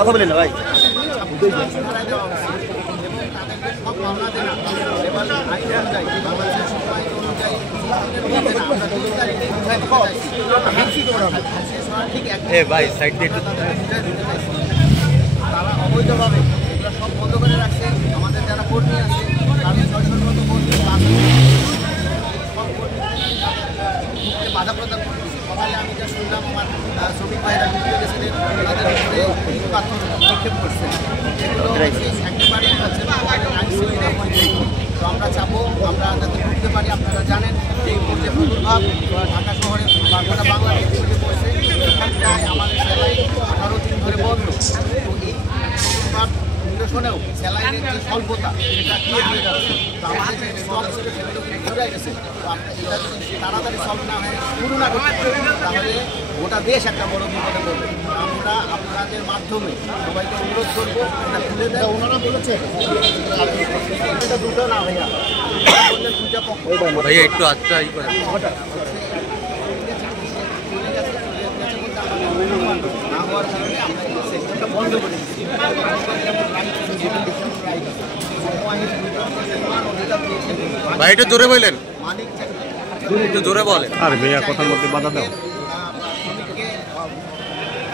কথা বলেন না ভাই। ভাই সাইড দিয়ে তারা অবৈধভাবে এগুলো সব বন্ধ করে রাখছে। আমাদের যারা কর্মী আছে তাদের ৬০০-র মতো কর্মী সব কর্মীকে বাধা প্রদান করে দিচ্ছে। সকালে আমি যা শুনলাম আমার শ্রমিক ভাইরা ঢুকে গেছিলেন, তাদের উপরে পাথর নিক্ষেপ করছে। এগুলো একেবারে হচ্ছে তো আমরা চাবো আমরা যাতে ঢুকতে পারি। আপনারা জানেন এই যে প্রাদুর্ভাব ঢাকা শহরে গোটা বাংলাদেশ ছড়িয়ে পড়ছে। এখানটায় আমাদের সেলাই 18 দিন ধরে বন্ধ। তো এই প্রাদুর্ভাব নিরসনেও স্যালাইনের যে স্বল্পতা সেটা দিয়ে দিয়ে যাচ্ছে। তো আমাদের যে স্টক ছিল সেগুলো ঘুরে গেছে। তো আমরা এটা যদি তাড়াতাড়ি সলভ না হয় শুরু না করতে তাহলে গোটা দেশ একটা বড় বিপদে পড়বে। আমরা আপনাদের মাধ্যমে সবাইকে অনুরোধ করবো এটা খুলে দেয়। ওনারা বলেছে এটা দুটো না ভাইয়া বললেন দুটা পক্ষ ভাইয়া একটু আচ্ছা ই করে না হওয়ার কারণে আমরা এই সেক্টরটা বন্ধ করে দিচ্ছি। ভাই একটু জোরে বললেন, মালিক একটু জোরে বলেন। আর ভাইয়া কথার মধ্যে বাধা দাও। শ্রমিককে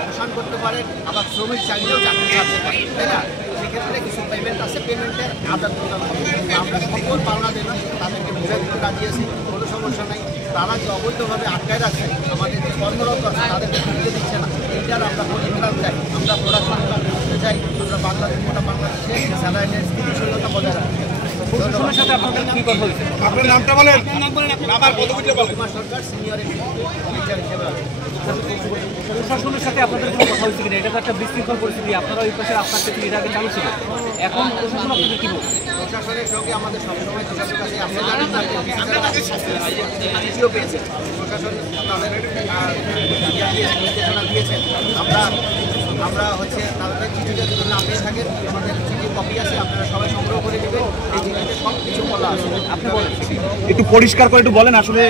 অবসান করতে পারেন, আবার শ্রমিক চাইলেও চাকরি ছাড়তে পারেন, তাই না? সেক্ষেত্রে কিছু পেমেন্ট আছে, পেমেন্টের আদান প্রদান হবে। আমরা সকল পাওনাদের তাদেরকে বোঝা দিতে রাজি আছি, কোনো সমস্যা নাই। তারা যে অবৈধভাবে আটকায় রাখছে আমাদের যে কর্মরত আছে তাদেরকে ঢুকতে দিচ্ছে না। এইটার আমরা পরিত্রাণ চাই, আমরা প্রোডাকশন করতে চাই। আমরা বাংলাদেশ গোটা বাংলাদেশে স্যালাইনের স্থিতিশীলতা বজায় রাখতে চাই। প্রশাসনের সাথে আপনাদের কি কথা হয়েছে? আপনার নামটা বলেন। আমার পদবিটা বলেন। কুমার সরকার সিনিয়র টিচার হিসেবে আছে। প্রশাসনের সাথে আপনাদের কোনো কথা হয়েছে কিনা? এটা তো একটা বিশৃঙ্খল পরিস্থিতি। আপনারা ওই পাশে আপনার ক্ষেত্রে এর আগে চালু ছিল, এখন প্রশাসন আপনাদের কি বলছে? প্রশাসনের সঙ্গে আমাদের সবসময় যোগাযোগ আছে। আমরা জানেন চিঠিও পেয়েছেন, প্রশাসন তাদের নির্দেশনা দিয়েছেন। আমরা হচ্ছে তাদের চিঠিটা যদি না পেয়ে থাকেন আমাদের চিঠির কপি আছে, আপনারা সবাই সংগ্রহ করে নেবেন। এই চিঠিতে সব কিছু বলা আছে। আপনি বলেন একটু পরিষ্কার করে একটু বলেন, আসলে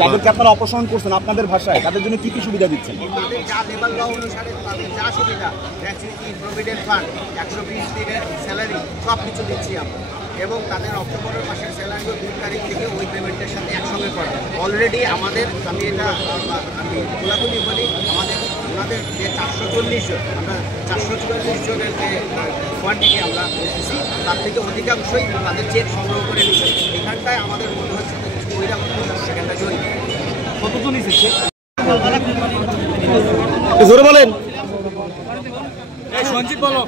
যাদেরকে আপনারা অপসারণ করছেন আপনাদের ভাষায় তাদের জন্য কি কি সুবিধা দিচ্ছেন? তাদের যা লেবার ল অনুসারে তাদের যা সুবিধা, গ্র্যাচুইটি, প্রভিডেন্ট ফান্ড, 120 দিনের স্যালারি সব কিছু দিচ্ছি আমরা। এবং তাদের অক্টোবরের মাসের স্যালারিও 2 তারিখ থেকে ওই পেমেন্টের সাথে একসঙ্গে করা। অলরেডি আমাদের আমি খোলাখুলি বলি, ওনাদের যে 440 জন, আমরা 444 জনের যে ফান্ডটিকে আমরা দিচ্ছি তার থেকে অধিকাংশই তাদের চেক সংগ্রহ করে নিচ্ছে। এখানটায় আমাদের মনে হচ্ছে কিছু ওইরা সেখানটা জড়িত। কতজন এসেছে? জোরে বলেন। সঞ্জীব বলো।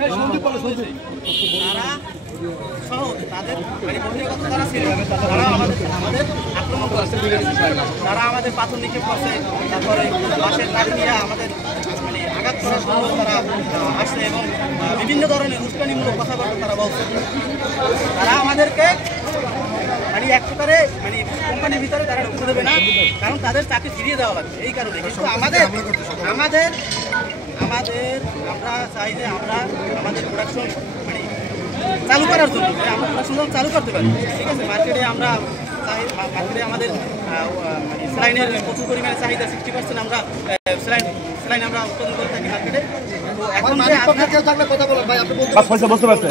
তারা সহ তাদের বহিরাগত যারা ছিল তারা আমাদের আক্রমণ করছে। তারা আমাদের পাথর নিক্ষেপ করছে, তারপরে বাসের গাড়ি নিয়ে আমাদের আঘাত করার জন্য তারা আসছে এবং বিভিন্ন ধরনের উস্কানিমূলক কথাবার্তা তারা বলছে। তারা আমাদেরকে এক প্রকারে কোম্পানির ভিতরে তারা ঢুকতে দেবে না, কারণ তাদের চাকরি ফিরিয়ে দেওয়া লাগবে। এই কারণে কিন্তু আমাদের আমরা চাই যে আমরা আমাদের প্রোডাকশন চালু করার জন্য আমরা প্রোডাকশন চালু করতে পারি। ঠিক আছে, মার্কেটে আমাদের স্যালাইনের প্রচুর পরিমাণে চাহিদা, 60% আমরা স্যালাইন আমরা উৎপাদন করে থাকি মার্কেটে। তো এখন বুঝতে পারছেন।